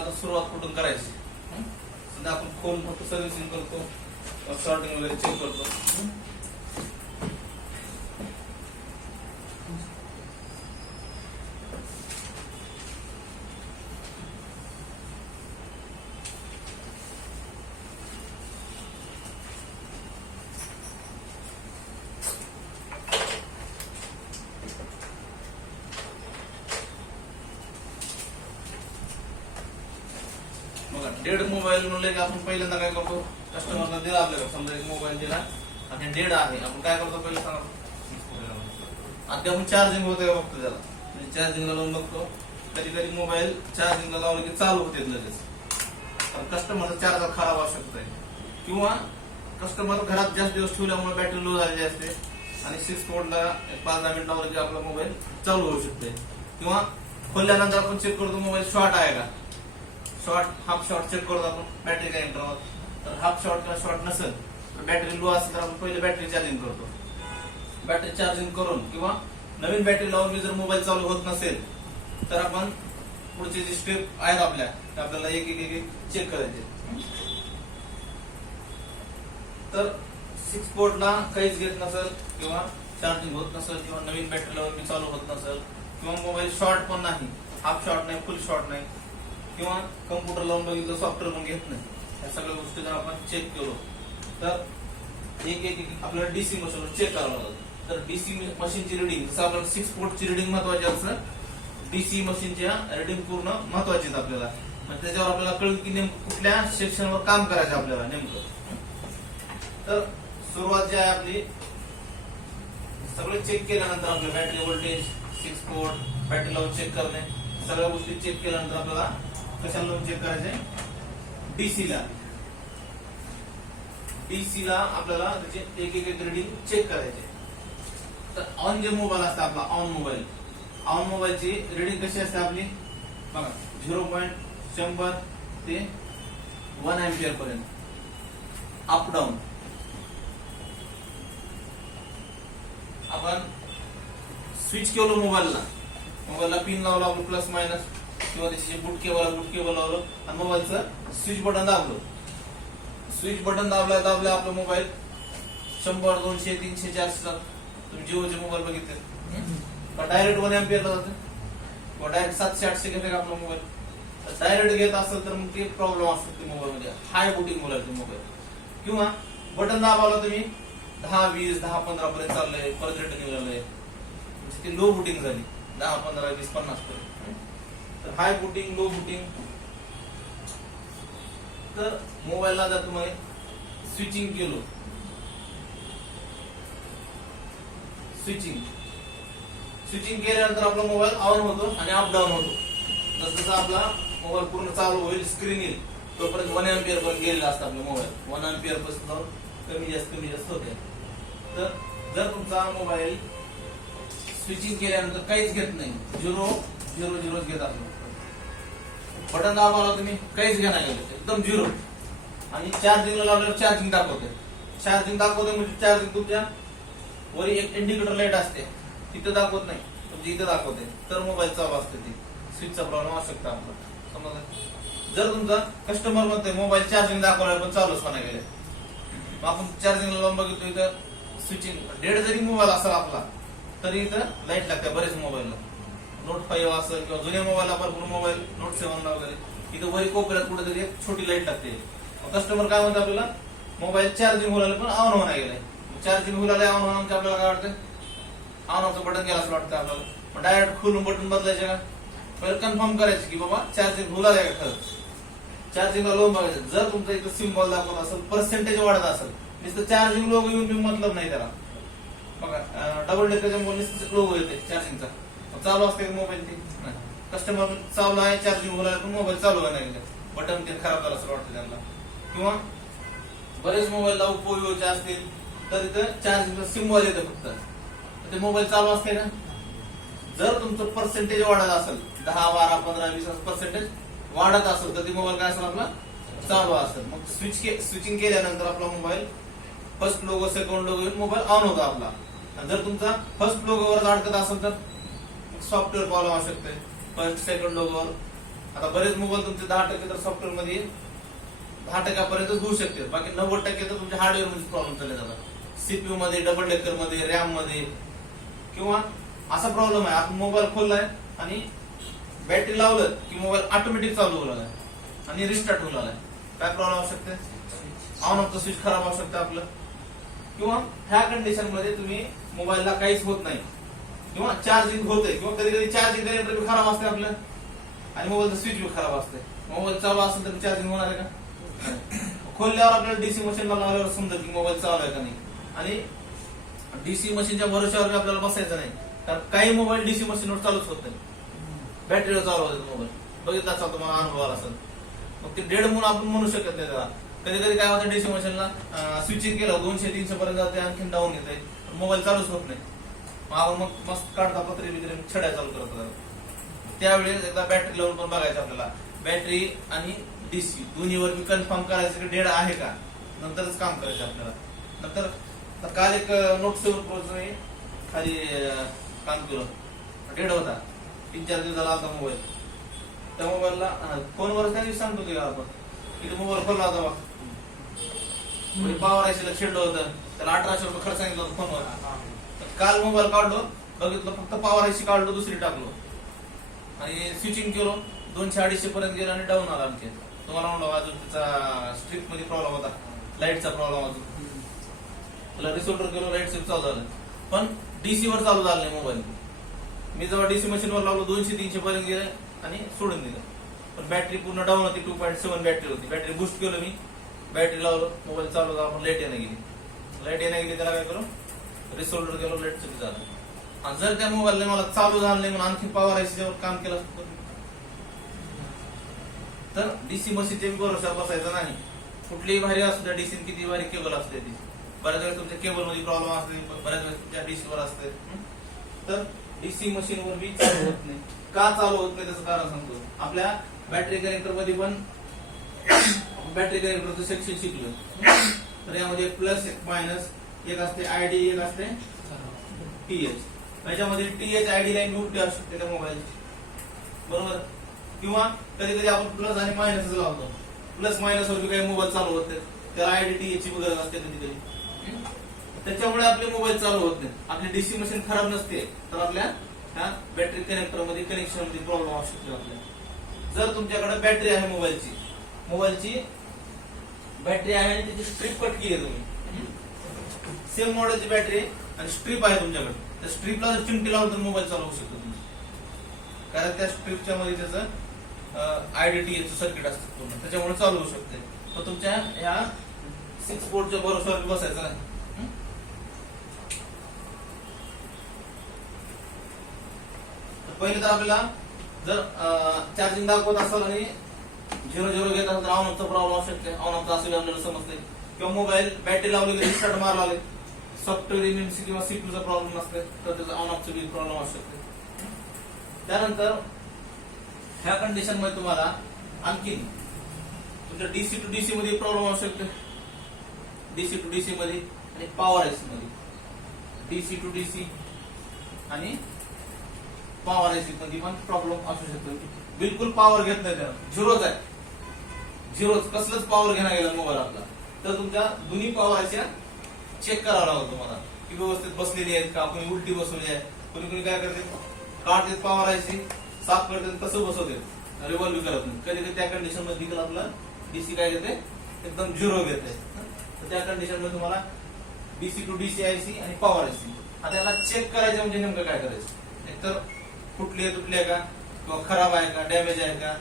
आता सुरुवात कुठून करायची? सध्या आपण फोन फक्त सर्व्हिसिंग करतो, शॉर्टिंग वगैरे चेक करतो. डेड मोबाईल म्हणले की आपण पहिल्यांदा काय करतो, कस्टमरला दिला आपल्याला समजा एक मोबाईल दिला आणि डेड आहे, आपण काय करतो पहिले सांगा. आता आपण चार्जिंग होते का बघतो, त्याला चार्जिंगला लावून बघतो. कधी कधी मोबाईल चार्जिंगला लावलं की चालू होते लगेच, पण कस्टमरचा चार्जर खराब असू शकतोय किंवा कस्टमर घरात जास्त दिवस ठेवल्यामुळे बॅटरी लो झालेली असते आणि 6 वोल्टला 5-10 मिनिटावर आपला मोबाईल चालू होऊ शकते. किंवा खोलल्यानंतर आपण चेक करतो मोबाईल शॉर्ट आहे का, शॉर्ट हाफ शॉर्ट चेक करतो आपण बॅटरी काय इंटरवर. तर हाफ शॉर्ट किंवा शॉर्ट नसेल तर बॅटरी लो असेल तर आपण पहिले बॅटरी चार्जिंग करतो. बॅटरी चार्जिंग करून किंवा नवीन बॅटरी लावून जर मोबाईल चालू होत नसेल तर आपण पुढचे जे स्टेप आहेत आपल्याला एक एक एक चेक करायचे. तर 6 पोर्टला काहीच घेत नसेल किंवा चार्जिंग होत नसेल किंवा नवीन बॅटरी लावून चालू होत नसेल किंवा मोबाईल शॉर्ट पण नाही, हाफ शॉर्ट नाही, फुल शॉर्ट नाही किंवा कम्प्युटर लावून बघितलं सॉफ्टवेअर पण घेत नाही, या सगळ्या गोष्टी जर आपण चेक केलो तर एक एक आपल्याला डीसी मशीन चेक करावं लागतं. तर डीसी मशीनची रिडिंग, जसं आपल्याला 6 पोर्टची रिडिंग महत्वाची असतं, डीसी मशीनच्या रिडिंग पूर्ण महत्वाची आहेत आपल्याला. म्हणजे त्याच्यावर आपल्याला कळेल की नेमकं कुठल्या सेक्शनवर काम करायचं आपल्याला नेमकं. तर सुरुवात जी आहे आपली, सगळं चेक केल्यानंतर आपल्या बॅटरी व्होल्टेज, 6 पोर्ट, बॅटरी लावून चेक करणे, सगळ्या गोष्टी चेक केल्यानंतर आपल्याला कशाला लावून चेक करायचे, डीसी ला आपल्याला त्याचे एक एक रिडिंग चेक करायचे. तर ऑन जे मोबाईल असतं आपला ऑन मोबाईलची रिडिंग कशी असते आपली बघा, 0.100 ते 1 एम्पियर पर्यंत अप डाऊन. आपण स्विच केलो मोबाईलला पिन लावला आपण प्लस मायनस किंवा त्याचे बूट केबल लावलं आणि मोबाईलचं स्विच बटन दाबलं. स्विच बटन दाबल्या आपला मोबाईल 100, 200, 300, 400, तुम्ही जिओचे मोबाईल बघितले डायरेक्ट 1 एम्पियरला जाते किंवा डायरेक्ट 700-800 घेते का आपला मोबाईल. डायरेक्ट घेत असेल तर मग ते प्रॉब्लेम असतो मोबाईल मध्ये, हाय बुटिंग बोलायचं मोबाईल. किंवा बटन दाबाला तुम्ही 10, 20, 10, 15 पर्यंत चाललंय, परत रिटर्न निघालंय, ती लो बुटिंग झाली 10, 15, 20, 50 पर्यंत. तर हाय बुटिंग, लो बुटिंग. तर मोबाईलला जर तुम्ही स्विचिंग केलो, स्विचिंग केल्यानंतर आपला मोबाईल ऑन होतो आणि अप डाऊन होतो. जसं आपला मोबाईल पूर्ण चालू होईल, स्क्रीन येईल, तोपर्यंत 1 एम्पियर पर्यंत गेलेला असता आपला मोबाईल. 1 एम्पियर पासून जाऊन कमी जास्त होते. तर जर तुमचा मोबाईल स्विचिंग केल्यानंतर काहीच घेत नाही, 0 घेत असतो, बटन दाबाला तुम्ही काहीच घेणार एकदम 0 आणि चार्जिंगला लावल्यावर चार्जिंग दाखवते म्हणजे चार्जिंग तुमच्या वर एक इंडिकेटर लाईट असते तिथं दाखवत नाही, तुमच्या इथं दाखवते, तर मोबाईल चालू असते. ती स्विचचा प्रॉब्लेम असू शकतो आपला. समजा जर तुमचा कस्टमर म्हणतोय मोबाईल चार्जिंग दाखवला पण चालूच म्हणा गेले, मग आपण चार्जिंगला लावून बघितलं इथं स्विचिंग डेड जरी मोबाईल असेल आपला तरी इथं लाईट लागते बरेच मोबाईलला. नोट 5 असेल किंवा जुन्या मोबाईलला भरपूर मोबाईल नोट 7 ला वगैरे इथं वरी कोपऱ्यात कुठेतरी एक छोटी लाईट लागते. कस्टमर काय म्हणतो आपल्याला मोबाईल चार्जिंग होईल पण ऑन होणार गेलाय, चार्जिंग होईल ऑन होणार आपल्याला काय वाटतं, ऑनचं बटन गेला असं वाटतं आपल्याला. मग डायरेक्ट खोलून बटन बदलायचे का, पहिले कन्फर्म करायचे की बाबा चार्जिंग होईल का खरंच. चार्जिंगला लावून बघायचं, जर तुमचा इथं सिम्बॉल दाखवत असेल, पर्सेंटेज वाढत असेल, नुसतं चार्जिंग लोगो येऊन मतलब नाही त्याला. बघा डबल डेकरच्या मोबाईल लोगो येते चार्जिंगचा, चालू असते मोबाईल ते कस्टमर चालू आहे चार्जिंग होईल पण मोबाईल चालू आहे नाही, बटन ते खराब झालं असं वाटतं त्यांना. किंवा बरेच मोबाईलला उपयोगाचे असतील तर इथं चार्जिंगचा सिम्बॉल येतं फक्त, ते मोबाईल चालू असते ना. जर तुमचं पर्सेंटेज वाढत असेल 10, 12, 15, 20 पर्सेंटेज वाढत असेल तर ते मोबाईल काय असेल आपला चालू असेल. मग स्विचिंग केल्यानंतर आपला mobile first logo second logo येऊन मोबाईल ऑन होतो आपला. जर तुमचा फर्स्ट लोगोवर अडकत असेल तर सॉफ्टवेअर प्रॉब्लेम असू शकते, फर्स्ट सेकंड लोगोवर आता बरेच मोबाईल तुमचे 10% तर सॉफ्टवेअर मध्ये 10% होऊ शकते, बाकी 90% तर तुमच्या हार्डवेअर मध्ये प्रॉब्लेम चालले जातात. सीपीयू मध्ये, डबल डेकर मध्ये, रॅम मध्ये, किंवा असा प्रॉब्लेम आहे आपण मोबाईल खोललाय आणि बॅटरी लावलं की मोबाईल ऑटोमॅटिक चालू होऊ लागलाय आणि रिस्टार्ट होऊ लागलाय. काय प्रॉब्लेम असू शकते? ऑन ऑफ द स्विच खराब असू शकते आपलं. किंवा ह्या कंडिशन मध्ये तुम्ही मोबाईलला काहीच होत नाही किंवा चार्जिंग होते, किंवा कधी कधी चार्जिंग कनेक्टर खराब असते आपलं आणि मोबाईलचं स्विच बी खराब असते. मोबाईल चालू असेल तर चार्जिंग होणार आहे का? खोलल्यावर आपल्याला डीसी मशीनला लावल्यावर समजेल की मोबाईल चालू आहे का नाही. आणि डीसी मशीनच्या भरोश्यावर आपल्याला बसायचं नाही, कारण काही मोबाईल डीसी मशीनवर चालूच होत नाही, बॅटरीवर चालू होते मोबाईल. बघितला असा तुम्हाला अनुभव आला असेल. मग ते डेड म्हणून आपण म्हणू शकत नाही त्याला. कधी कधी काय होतं, डीसी मशीनला स्विचिंग केलं 200-300 पर्यंत जाते, आणखीन डाऊन येते, मोबाईल चालूच होत नाही. मग मस्त काढता पत्रे बित्रे छड्या चालू करतात. त्यावेळेस एकदा बॅटरी लावून पण बघायचं आपल्याला, बॅटरी आणि डीसी दोन्हीवर मी कन्फर्म करायचं की डेड आहे का, नंतरच काम करायचं आपल्याला. नंतर काल एक नोट 7 प्रोचं मी खाली काम केलं, डेड होता, 3-4 दिवस झाला आता मोबाईल. त्या मोबाईलला फोनवर त्या दिवशी सांगतो की आपण इथे मोबाईल खोलला होता बा, पॉवर आयसीला छेडलं होतं, त्याला 1800 रुपये खर्च सांगितलं होतं फोनवर. काल मोबाईल काढलो, बघितलं फक्त पॉवर आयसी काढलो, दुसरी टाकलो आणि स्विचिंग केलो, 200-250 पर्यंत गेलो आणि डाऊन आला. आणखी तुम्हाला म्हणलो अजून त्याचा स्ट्रिप मध्ये प्रॉब्लेम होता, लाईटचा प्रॉब्लेम अजून. त्याला रिसोल्डर केलो, लाईट स्विच चालू झालं, पण डीसी वर चालू झालं नाही मोबाईल. मी जेव्हा डीसी मशीन वर लावलो 200-300 पर्यंत गेले आणि सोडून दिलं, पण बॅटरी पूर्ण डाऊन होती. 2.7 बॅटरी होती. बॅटरी बुस्ट केलो मी, बॅटरी लावलो, मोबाईल चालू झाला, पण लाईट येणं गेली. लाईट येणं गेली, त्याला काय करू, रिसोल्डर केलो, लाईट चुकी झालं. आणि जर त्या मोबाईलने मला चालू झालं नाही म्हणून आणखी पॉवर आयसीवर काम केलं असतं तर डीसी मशीनच्या भरोसा बसायचा नाही. कुठलीही भारी असू द्या, डीसी किती भारी केबल असते ती, बऱ्याच वेळेस तुमच्या केबल मध्ये प्रॉब्लेम असते, बऱ्याच वेळेस तुमच्या डीसी वर असते. तर डीसी मशीन वर बी चालू होत नाही. का चालू होत नाही त्याचं कारण सांगतो. आपल्या बॅटरी कनेक्टर मध्ये पण बॅटरी कनेक्टरचं सेक्शन शिकलो, तर यामध्ये एक प्लस एक मायनस, एक असते आयडी, एक असते टीएच. त्याच्यामध्ये टीएच आयडी लाईन उलटी असू शकते त्या मोबाईलची, बरोबर. किंवा कधी कधी आपण प्लस आणि मायनस लावतो, प्लस मायनस वर काही मोबाईल चालू होते, त्याला आयडी टीएच ची गरज असते कधी कधी. त्याच्यामुळे आपले मोबाईल चालू होत नाही. आपली डीसी मशीन खराब नसते, तर आपल्या ह्या बॅटरी कनेक्टर मध्ये कनेक्शन मध्ये प्रॉब्लेम असू शकतो आपल्याला. जर तुमच्याकडे बॅटरी आहे मोबाईलची बॅटरी आहे आणि त्याची स्ट्रीप कट केली आहे तुम्ही, सेम मॉडेलची बॅटरी आणि स्ट्रीप आहे तुमच्याकडे, त्या स्ट्रीपला जर चिमटी लावून तर मोबाईल चालू होऊ शकतो तुमचा, कारण त्या स्ट्रीपच्या मध्ये त्याचं आयडीटीएच सर्किट असतं पूर्ण, त्याच्यामुळे चालू होऊ शकते. तर तुमच्या ह्या 6 पोर्टच्या भरोश्यावर बसायचं नाही. पहिले तर आपल्याला जर चार्जिंग दाखवत असेल आणि 0-0 घेत असेल तर ऑन ऑफचा प्रॉब्लेम असू शकते. ऑन ऑफचा असेल आपल्याला समजते, किंवा मोबाईल बॅटरी लावली की रिस्टार्ट मारला आले, सॉफ्टवेअर एमएमसी किंवा सीपीयूचा प्रॉब्लेम नसते, तर त्याचा ऑन ऑफचा बी प्रॉब्लेम असू शकते. त्यानंतर ह्या कंडिशन मध्ये तुम्हाला आणखी तुमच्या डीसी टू डीसी मध्ये प्रॉब्लेम असू शकते, डीसी टू डीसी मध्ये आणि पॉवर आयसी मध्ये. डीसी टू डीसी आणि पॉवर आयसी मध्ये पण प्रॉब्लेम असू शकतो. बिलकुल पॉवर घेत नाही, त्याला झिरोच आहे, झिरोच, कसलंच पॉवर घेणं गेला मोबाईल आपला, तर तुमच्या दोन्ही पॉवर आयसी चेक करावं लागतं तुम्हाला की व्यवस्थित बसलेली आहेत का, कोणी उलटी बसवली आहे, कोणी कोणी काय करते काढते पॉवर आयसी साफ करते तसं बसवते, रिव्हॉल्व करत नाही. कधी कधी त्या कंडिशन मध्ये देखील आपला डीसी काय घेते, एकदम झिरो घेते. तर त्या कंडिशन मध्ये तुम्हाला डीसी टू डीसी आयसी आणि पॉवर आयसी आता याला चेक करायचं म्हणजे नेमकं काय करायचं, एकतर तुटली आहे का, किंवा खराब आहे का, डॅमेज आहे का,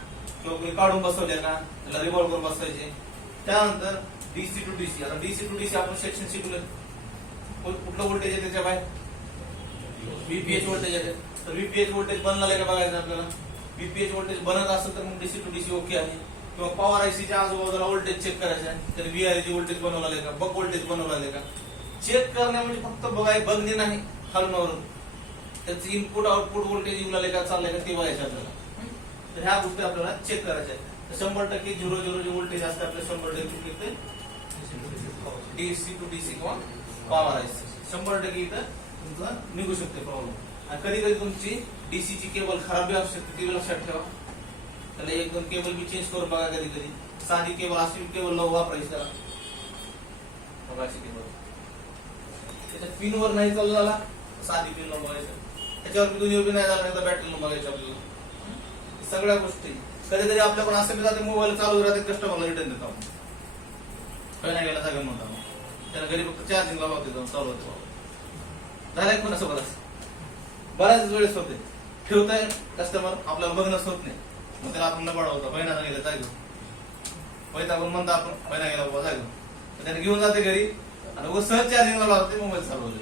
किंवा कोणी काढून बसवले का, त्याला रिव्हॉल्व करून बसवायचे. त्यानंतर डीसी टू डीसी, आता डीसी टू डीसी आपण सेक्शन शिकलोय, कुठलं व्होल्टेज आहे त्याच्या बाहेर व्हीपीएच व्होल्टेज आहे, तर व्हीपीएच व्होल्टेज बनला का बघायचं आपल्याला. व्हीपीएच व्होल्टेज बनत असेल तर मग डीसी टू डीसी ओके आहे. किंवा पॉवर आयसीच्या आजूबाजूला व्होल्टेज चेक करायचं आहे, तर व्हीआरची व्होल्टेज बनवला का, बक व्होल्टेज बनवला का. चेक करणे म्हणजे फक्त बघणे नाही, खालून त्याचं इनपुट आउटपुट व्होल्टेज येऊ लागले का, चाललंय का ते बघायचं आपल्याला. तर ह्या गोष्टी आपल्याला चेक करायच्या आहेत. 100% 0-0 जे व्होल्टेज असते आपल्या 100% डीसी टू डीसी किंवा पॉवर आयसी 100% इथं तुमचं निघू शकते प्रॉब्लेम. आणि कधी कधी तुमची डीसीची केबल खराब असू शकते, ती लक्षात ठेवा. त्याला एक दोन केबल बी चेंज करून बघा कधी कधी. साधी केबल अशी केबल लावून वापरायची त्याला. बघा अशी केबल त्याच्या पिनवर नाही चालू झाला साधी पिन लावून बघायचं. त्याच्यावर दोन्ही बी नाही झाला नाही तर बॅटरी लावून बघायचं आपल्याला. सगळ्या गोष्टी कधीतरी आपल्याकडून असं बी जाते मोबाईल चालू राहते कस्टमरला रिटर्न देतो आपण. काही नाही गेला सगळं म्हणतो त्याला घरी फक्त चार्जिंग लावते जाऊन चालू होते. झालंय कोणासोबत बऱ्याच वेळेस होते. ठेवताय कस्टमर आपल्याला बघणंच होत नाही. मग त्याला आपण न वाढवतो बहिणा गेला जागे पैसा आपण म्हणतो आपण बहिणा गेला बाबा जागे त्याने घेऊन जाते घरी आणि सहज चार्जिंगला लावते मोबाईल चालू होते.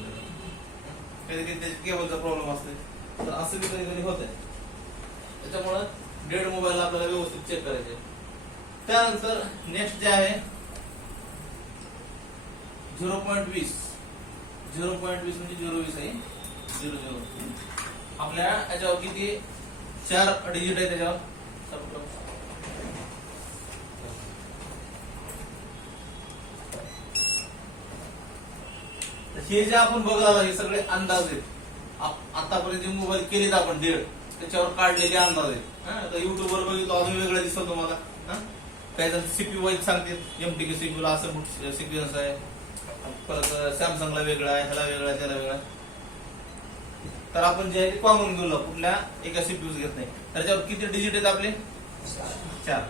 कधी कधी त्याच्या केबलचा प्रॉब्लेम असते तर असं बी कधी कधी होत आहे. त्याच्यामुळं डेड मोबाईल आपल्याला व्यवस्थित चेक करायचे. त्यानंतर नेक्स्ट जे आहे 0.20 0.20 म्हणजे 0.20 आहे 00. आपल्या याच्यावर किती 4 डिजिट आहे त्याच्यावर. हे जे आपण बघायला हे सगळे अंदाज आहेत. आतापर्यंत जे मोबाईल केलेत आपण डेड त्याच्यावर काढलेले अंदाज आहेत. आता युट्यूब वर बघितलं अजून वेगळं दिसत तुम्हाला. काही जण सीपीयू वाईज सांगतात एमटीके सीपीयू ला असं सिक्वेन्स आहे. परत सॅमसंगला वेगळा आहे ह्याला वेगळा आहे त्याला वेगळा. तर आपण जे आहे ते कॉमन घेऊन कुठल्या एका सीपीयू घेत नाही. त्याच्यावर किती डिजिट आहेत आपले 4.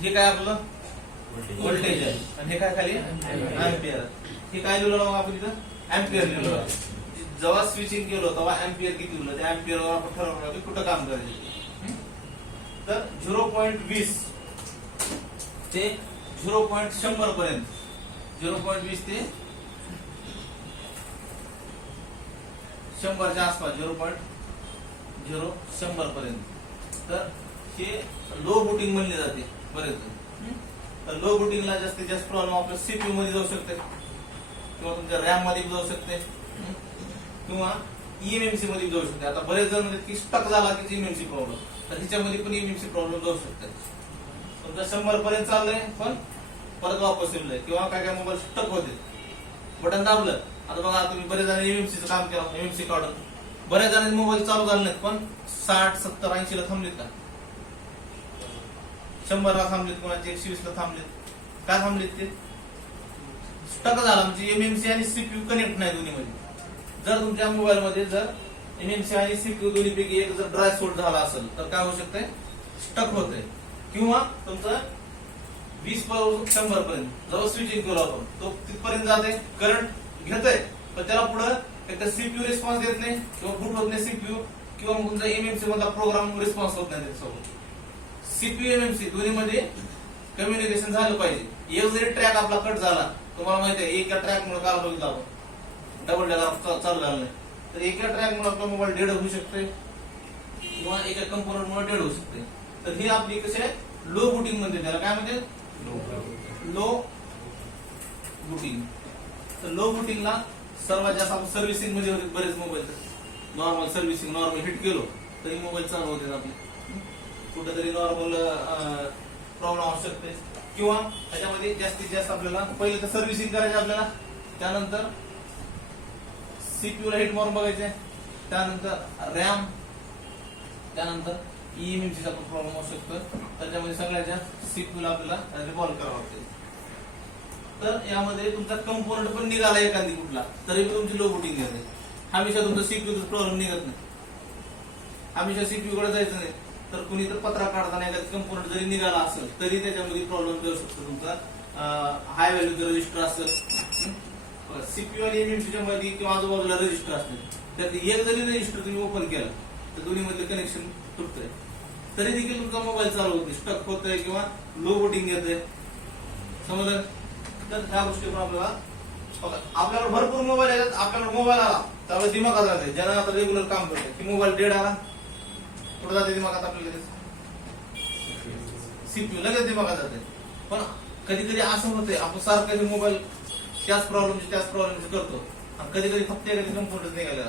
हे काय आपलं व्होल्टेज आहे आणि हे काय खाली अँपियर. हे काय लिहिलं मग आपण इथं अँपियर लिहिलं. जेव्हा स्विचिंग केलं तेव्हा अँपियर किती लिहिलं त्या अँपियरवर आपण ठरवलं की कुठं काम करायचं. तर 0.20 ते 0.100 पर्यंत 0.20 ते 100च्या आसपास 0.0100 पर्यंत. तर हे लो बुटिंग म्हणले जाते बरेच. तर लो बुटिंगला जास्तीत जास्त प्रॉब्लेम आपल्या सीपीयू मध्ये जाऊ शकते किंवा तुमच्या रॅम मध्ये जाऊ शकते किंवा ईएमएमसी मध्ये जाऊ शकते. आता बरेच जण म्हणतात की स्टक झाला की ईएमएमसी प्रॉब्लेम तर ह्याच्यामध्ये पण ईएमएमसी प्रॉब्लेम जाऊ शकते. तुमचा 100 पर्यंत चाललंय पण परत वापस येईल किंवा काय काय मोबाईल स्टक होते. बटन दाबलं आता बघा तुम्ही बरेच जण एमएमसीचं काम केलं एमएमसी काढून बऱ्याच जणांनी मोबाईल चालू झाले नाहीत पण 60, 70, 80 ला थांबलेत का 100 ला थांबलेत कोणाचे 120 ला थांबलेत. काय थांबलेत ते स्टक झाला म्हणजे एमएमसी आणि सीपीयू कनेक्ट नाही दोन्ही मध्ये. जर तुमच्या मोबाईल मध्ये जर एमएमसी आणि सीपीयू दोन्ही पैकी एक जर ड्राय सोल्ड झाला असेल तर काय होऊ शकतंय स्टक होतंय. किंवा तुमचं 20 पासून 100 पर्यंत जेव्हा स्विचिंग केलं आपण तो तिथपर्यंत जाते करंट घेतोय पण त्याला पुढे एकदा सीपीयू रिस्पॉन्स देत नाही किंवा बूट होत नाही सीपीयू किंवा मग तुमचा एमएमसी मधला प्रोग्राम रिस्पॉन्स होत नाही त्याच्यासोबत. सीपीयू एमएमसी दोन्ही मध्ये कम्युनिकेशन झालं पाहिजे. एक जरी ट्रॅक आपला कट झाला तुम्हाला माहिती आहे एका ट्रॅक मुळे काल बघितलं आपण डबल डॅगर चालू झालं नाही तर एका ट्रॅक मुळे आपला मोबाईल डेड होऊ शकते किंवा एका कंपोनंट मुळे डेड होऊ शकते. तर ही आपली कशी आहे लो बुटिंग म्हणते त्याला काय म्हणते लो बुटिंग. तर लो बुटिंगला सर्वात जास्त आपण सर्व्हिसिंग मध्ये होते बरेच mobile normal servicing normal hit केलो तरी मोबाईल चालू होते आपले. कुठेतरी नॉर्मल प्रॉब्लेम असू शकते किंवा त्याच्यामध्ये जास्तीत जास्त आपल्याला पहिले तर सर्व्हिसिंग करायचे आपल्याला त्यानंतर सीपीयू ला हिट मारून बघायचे त्यानंतर रॅम त्यानंतर ईएमएमसीचा प्रॉब्लेम असू शकतो. त्याच्यामध्ये सगळ्याच्या सीपीयू ला आपल्याला रिव्हॉल्व करावं लागते. तर यामध्ये तुमचा कंपोनंट पण निघाला एखादी कुठला तरी तुमची लो बुटिंग येते. हमेशा तुमचा सीपीयूचा प्रॉब्लेम निघत नाही. हमेशा सीपीयू कडे जायचं नाही तर कुणी तर पत्रा काढताना एखादा कंपोनंट जरी निघाला असेल तरी त्याच्यामध्ये प्रॉब्लेम येऊ शकतो. तुमचा हाय व्हॅल्यूचं रजिस्टर असेल सीपीयू आणि एमएमसीच्या मध्ये किंवा आजूबाजूला रजिस्टर असतील त्यात एक जरी रजिस्टर तुम्ही ओपन केलं तर दोन्ही मधले कनेक्शन तुटतंय तरी देखील तुमचा मोबाईल चालू होते स्टक होतोय किंवा लो बुटिंग येते. समजलं. तर ह्या गोष्टी पण आपल्याला भरपूर मोबाईल येतात. आपल्याला मोबाईल आला त्यावेळेस दिमागात राहते ज्यांना आता रेग्युलर काम करते की मोबाईल डेड आला कुठं जाते दिमागात आपल्याला सीपीयू लगेच दिमागात जाते. पण कधी कधी असं होतंय आपण सारखं मोबाईल त्याच प्रॉब्लेमचे करतो आणि कधी कधी फक्त एखादी कंपोनंट निघाले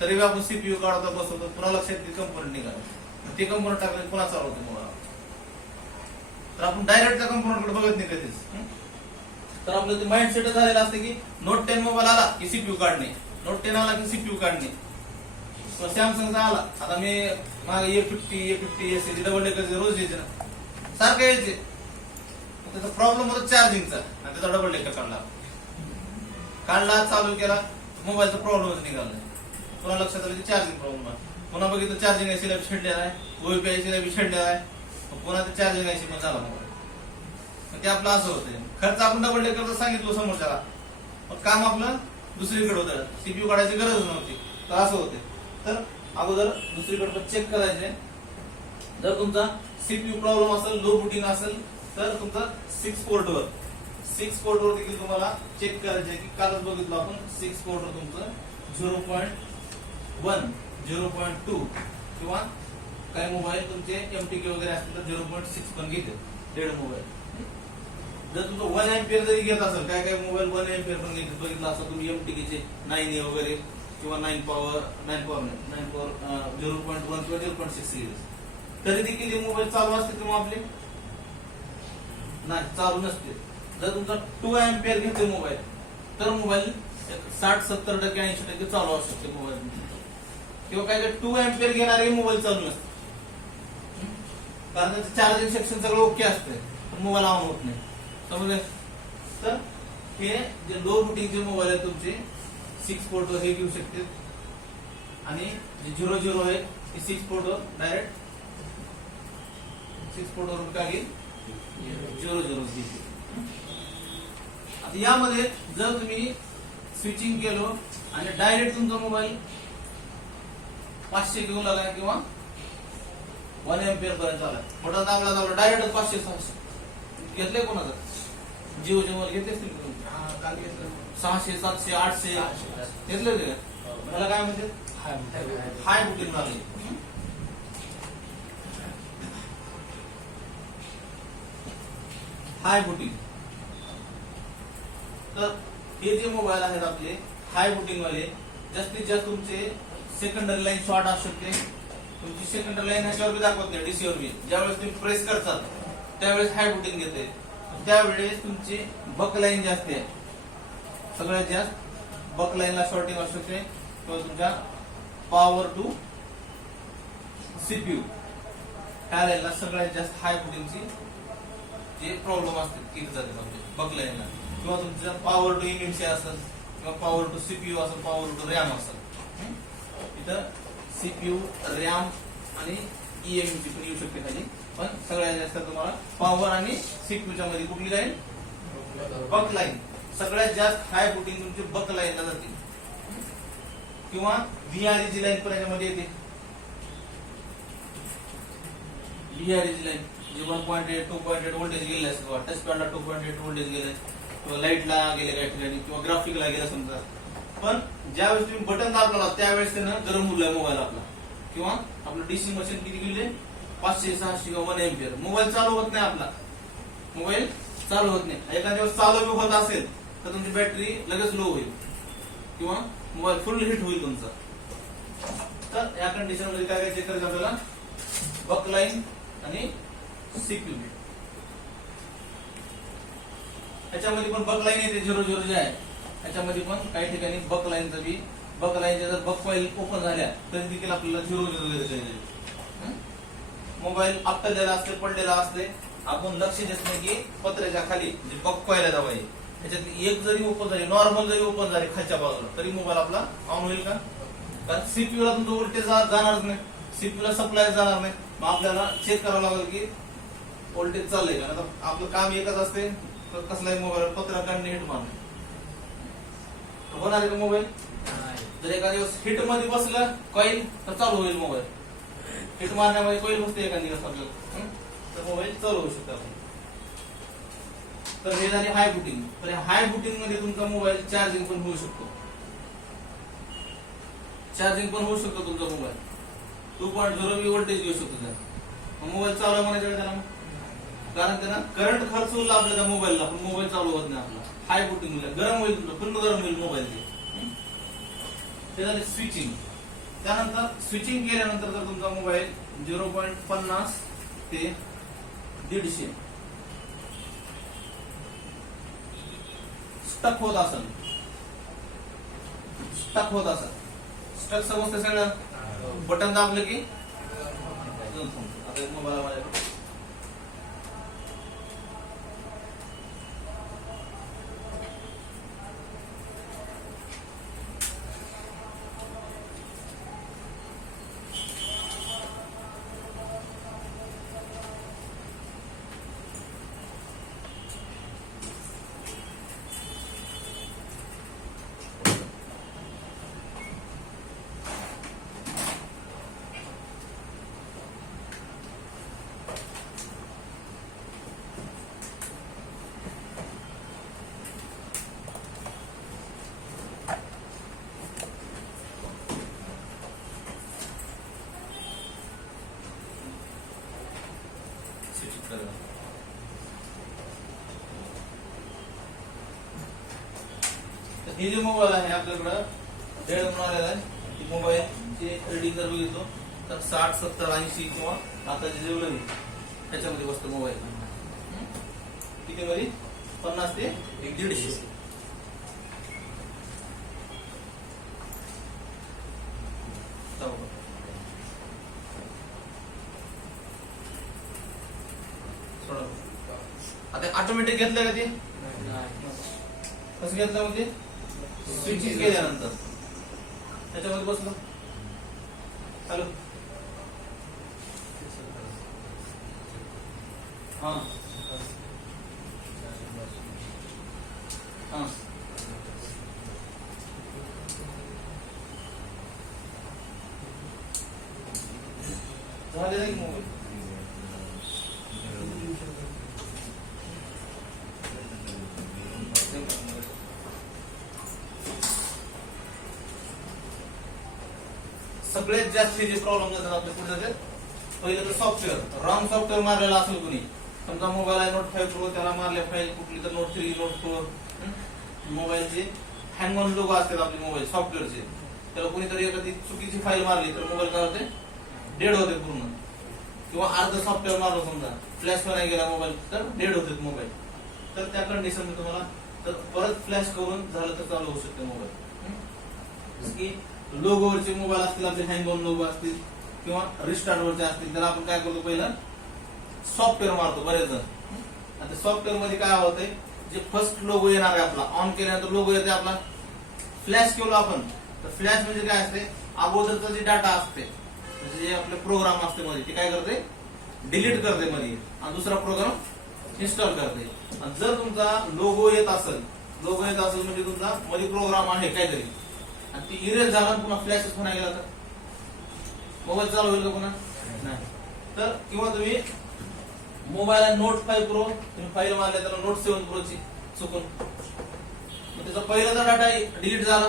तरी आपण सीपीयू काढतो बसवतो पुन्हा लक्षात कंपोनंट निघाले ते कंपोनंट टाकले पुन्हा चालवतो मोबाईल. तर आपण डायरेक्ट त्या कंपोनंट कडे बघत नाही कधीच. तर आपलं ते माइंड सेट झालेलं असतं की नोट 10 मोबाईल आला की सीपीयू काढणे नोट 10 आला की सीपीयू काढणे. सॅमसंगचा आला आता मी मागे A50 असे डबल डेकर रोज यायचे ना, सारखं यायचे. त्याचा प्रॉब्लेम होता चार्जिंगचा आणि त्याचा डबल डेकर काढला चालू केला, मोबाईलचा प्रॉब्लेमच निघाला नाही. पुन्हा लक्षात आलं की चार्जिंग प्रॉब्लेम आहे. पुन्हा बघितलं चार्जिंग आयसीला छेडलेला आहे, OEP आयसीला बी छेडलेला आहे. पुन्हा ते चार्जिंग आयसी पण झाला मोबाईल. ते आपलं असं होतं. खर्च आपण डबल डेकर सांगितलं समोरच्याला, पण काम आपलं दुसरीकडे होतं. CPU काढायची गरज नव्हती. तर असं होते. तर अगोदर दुसरीकडे चेक करायचे. जर तुमचा CPU प्रॉब्लेम असेल, लो बुटिंग असेल, तर तुमचा 6 पोर्टवर देखील तुम्हाला चेक करायचे की कालच बघितलं आपण 6 पोर्टवर तुमचं 0.1, 0.2 किंवा काही मोबाईल तुमचे MTK वगैरे असतील तर 0.6 पण घेते. डेड मोबाईल जर तुमचं 1 एम्पियर जरी घेत असेल, काय मोबाईल 1 एम्पियर पण घेते. बघितलं असं तुम्ही MTKचे 9A वगैरे किंवा 9 पॉवर 0.1 किंवा 0.6 सिरीज, तरी देखील हे मोबाईल चालू असते किंवा आपले नाही चालू नसते. जर तुमचा 2 एम्पियर घेते मोबाईल, तर मोबाईल 60-70% 80% चालू असू शकते मोबाईल. किंवा काही 2 एम्पियर घेणारे मोबाईल चालू नसते, कारण त्याचं चार्जिंग सेक्शन सगळं ओके असते, मोबाईल ऑन होत नाही. समजले? तर हे जे लो बुटिंगचे मोबाईल आहेत तुमचे 6 पोर्टवर हे घेऊ शकते, आणि जे 0.0 आहे ते 6 पोर्टवर डायरेक्ट 6 पोर्टवर काय घेईल 0.0 घेईल. आता यामध्ये जर तुम्ही स्विचिंग केलो आणि डायरेक्ट तुमचा मोबाईल 500 घेऊ लागला किंवा 1 एम्पियर पर्यंत आला, मोठा दाबला डायरेक्ट 500-600 घेतले कोणाचं? जिओचे मोबाईल घेतले असतील 600, 700, 800 घेतले होते. मला काय म्हणते हाय बुटिंग लागली. हाय बुटिंग. तर हे जे मोबाईल आहेत आपले हाय बुटिंग वाले, जास्तीत जास्त तुमचे सेकंडरी लाईन शॉर्ट असू शकते. तुमची सेकंडरी लाईन ह्याच्यावर बी दाखवत नाही, डीसीवर बी. ज्यावेळेस तुम्ही प्रेस करतात त्यावेळेस हाय बुटिंग घेते. त्यावेळेस तुमची बक लाईन जास्त आहे, सगळ्यात जास्त बक लाईनला शॉर्टिंग असू शकते. किंवा तुमच्या पॉवर टू CPU ह्या लाईनला सगळ्यात जास्त हाय बुटिंगची जे प्रॉब्लेम असतात तिथे जाते बक लाईनला. किंवा तुमच्या पॉवर टू MMC असेल किंवा पॉवर टू CPU असेल, पॉवर टू रॅम असेल. इथं CPU, रॅम आणि EMMC पण येऊ शकते खाली, पण सगळ्यात जास्त तुम्हाला पॉवर आणि CPUच्या मध्ये कुठली लाईन? बक लाईन. सगळ्यात जास्त हाय बुटिंग तुमची बक लाईनला जाते. किंवा VRE लाईन पण याच्यामध्ये येते. VRE लाईन जे 1.8, 2.8 व्होल्टेज गेले असेल, टच पॅडला 2.8 व्होल्टेज गेले किंवा लाईटला गेले काही ठिकाणी किंवा ग्राफिकला गेला समजा, पण ज्यावेळेस तुम्ही बटन दाबला त्यावेळेस त्यानं गरम होईल मोबाईल आपला. किंवा आपलं डीसी मशीन किती गेले 500, 600 किंवा 1 एम्पियर. मोबाईल चालू होत नाही आपला, मोबाईल चालू होत नाही. एखाद्या दिवस चालू बी होत असेल तर तुमची बॅटरी लगेच लो होईल किंवा मोबाईल फुल हिट होईल तुमचा. तर या कंडिशन मध्ये काय काय चेक करायचं आपल्याला? बक लाईन आणि CPU. याच्यामध्ये पण बक लाईन येते 0.0 जे आहे, याच्यामध्ये पण काही ठिकाणी बक लाईनचं बी, बक लाईनच्या जर बक फाईल ओपन झाल्या तरी देखील आपल्याला 0.0 मोबाईल आपटलेला असते, पडलेला असते, आपण लक्ष देत नाही की पत्र्याच्या खाली जे बक फाईल आहे त्याच्यात एक जरी ओपन झाली, नॉर्मल जरी ओपन झाली खालच्या बाजूला, तरी मोबाईल आपला ऑन होईल का? कारण CPU ला तुमचं व्होल्टेज जाणारच नाही, CPU ला सप्लाय जाणार नाही. मग आपल्याला चेक करावं लागेल की व्होल्टेज चाललंय का. आपलं काम एकच असते, तर कसलाही मोबाईल पत्रा काढणे, हिट मारणे. होणार आहे का मोबाईल? जर एखाद्या दिवस हिट मध्ये बसलं कॉईल तर चालू होईल मोबाईल. हिट मारण्यामध्ये कॉईल बसते एखाद्या दिवस आपल्याला, तर मोबाईल चालू होऊ शकतो. तर हे झाले हाय बुटिंग. तर हाय बुटिंग मध्ये तुमचा मोबाईल चार्जिंग पण होऊ शकतो, तुमचा मोबाईल 2.0 व्होल्टेज घेऊ शकतो त्याला. मोबाईल चालू आहे म्हणायचं त्याला, कारण त्यांना करंट खर्च होईल आपल्या त्या मोबाईलला, पण मोबाईल चालू होत नाही आपला. हाय बुटिंग गरम होईल तुमचं, पूर्ण गरम होईल मोबाईल. ते झाले स्विचिंग. त्यानंतर स्विचिंग केल्यानंतर जर तुमचा मोबाईल 0.50 ते 150 स्टक होत असेल, स्टक समजतं सगळं. बटन दाबलं की दोन थांबतो. आता एक मोबाईल माझ्याकडे हे जे मोबाईल आहे आपल्याकडं डेड म्हणून आलेला आहे. मोबाईलचे रेटिंग जर बघितलो तर 60, 70, 80 किंवा आता जे जेवढं त्याच्यामध्ये बसतो मोबाईल. किती मध्ये 50 ते 150. आता ऑटोमॅटिक घेतलं का ते कसं घेतलं मग ते स्विचिंग केल्यानंतर त्याच्यामध्ये बसलो चालू. हा हा झालेला की मोबाईल सगळ्यात जास्त जे प्रॉब्लेम जातात आपले कुठे जातात. पहिलं तर सॉफ्टवेअर रॉंग सॉफ्टवेअर मारलेला असेल कुणी. समजा मोबाईल आहे नोट 5 प्रो त्याला मारल्या फाईल कुठली तर नोट 3 नोट 4 मोबाईलचे हँग ऑन लोगो असतात आपले मोबाईल सॉफ्टवेअरचे. त्याला कुणीतरी एखादी चुकीची फाईल मारली तर मोबाईल काय होते डेड होते पूर्ण. किंवा अर्ध सॉफ्टवेअर मारलं समजा फ्लॅश नाही गेला मोबाईल तर डेड होते मोबाईल. तर त्या कंडिशन तुम्हाला तर परत फ्लॅश करून झालं तर चालू होऊ शकते मोबाईल. लोगोवरचे मोबाईल असतील आपले हँग ऑन लोगो असतील किंवा रिस्टार्ट वरचे असतील तर आपण काय करतो पहिलं सॉफ्टवेअर मारतो बरेच जण. आता सॉफ्टवेअर मध्ये काय होतंय जे फर्स्ट लोगो येणार आहे आपला ऑन केल्यानंतर लोगो येते आपला. फ्लॅश केलो आपण तर फ्लॅश म्हणजे काय असते अगोदरचा जे डाटा असते म्हणजे जे आपले प्रोग्राम असते मध्ये ते काय करते डिलीट करते मध्ये आणि दुसरा प्रोग्राम इन्स्टॉल करते. आणि जर तुमचा लोगो येत असेल म्हणजे तुमचा मध्ये प्रोग्राम आहे काहीतरी आणि ती इरेज झाला पुन्हा फ्लॅशच पुन्हा गेला तर मोबाईल चालू होईल का पुन्हा नाही. तर किंवा तुम्ही मोबाईल आहे नोट 5 प्रो तुम्ही फाईल मारल्या त्याला नोट 7 प्रो ची चुकून त्याचा पहिला जर डाटा डिलीट झाला